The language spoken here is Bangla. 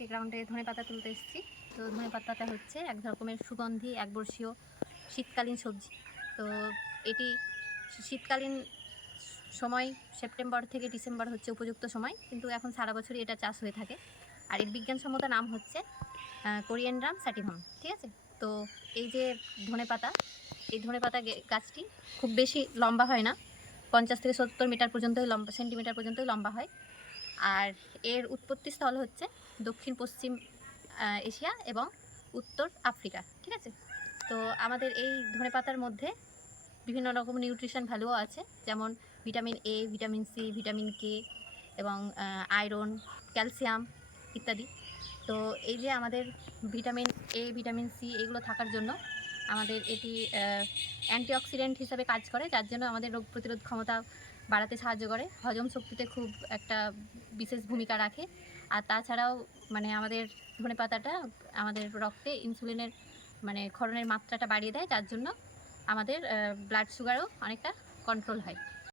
আজকে গ্রাউন্ডে ধনে পাতা তুলতে এসেছি। তো ধনে পাতাটা হচ্ছে এক রকমের সুগন্ধি একবর্ষীয় শীতকালীন সবজি। তো এটি শীতকালীন সময় সেপ্টেম্বর থেকে ডিসেম্বর হচ্ছে উপযুক্ত সময়, কিন্তু এখন সারা বছরই এটা চাষ হয়ে থাকে। আর এর বিজ্ঞানসম্মত নাম হচ্ছে কোরিয়েন্ড্রাম স্যাটিভাম, ঠিক আছে? তো এই যে ধনে পাতা, এই ধনে পাতা গাছটি খুব বেশি লম্বা হয় না, পঞ্চাশ থেকে সত্তর মিটার পর্যন্তই লম্বা, সেন্টিমিটার পর্যন্তই লম্বা হয়। আর এর উৎপত্তি স্থল হচ্ছে দক্ষিণ, পশ্চিম এশিয়া এবং উত্তর আফ্রিকা, ঠিক আছে? তো আমাদের এই ধনে পাতার মধ্যে বিভিন্ন রকম নিউট্রিশন ভ্যালুও আছে, যেমন vitamin A vitamin C vitamin K এবং আয়রন ক্যালসিয়াম ইত্যাদি। তো এই যে আমাদের ভিটামিন এ ভিটামিন সি এগুলো থাকার জন্য আমাদের এটি অ্যান্টিঅক্সিডেন্ট হিসাবে কাজ করে, যার জন্য আমাদের রোগ প্রতিরোধ ক্ষমতা বাড়াতে সাহায্য করে। হজম শক্তিতে খুব একটা বিশেষ ভূমিকা রাখে। আর তাছাড়াও মানে আমাদের ধনে পাতাটা আমাদের রক্তে ইনসুলিনের মানে ক্ষরণের মাত্রাটা বাড়িয়ে দেয়, যার জন্য আমাদের ব্লাড সুগারও অনেকটা কন্ট্রোল হয়।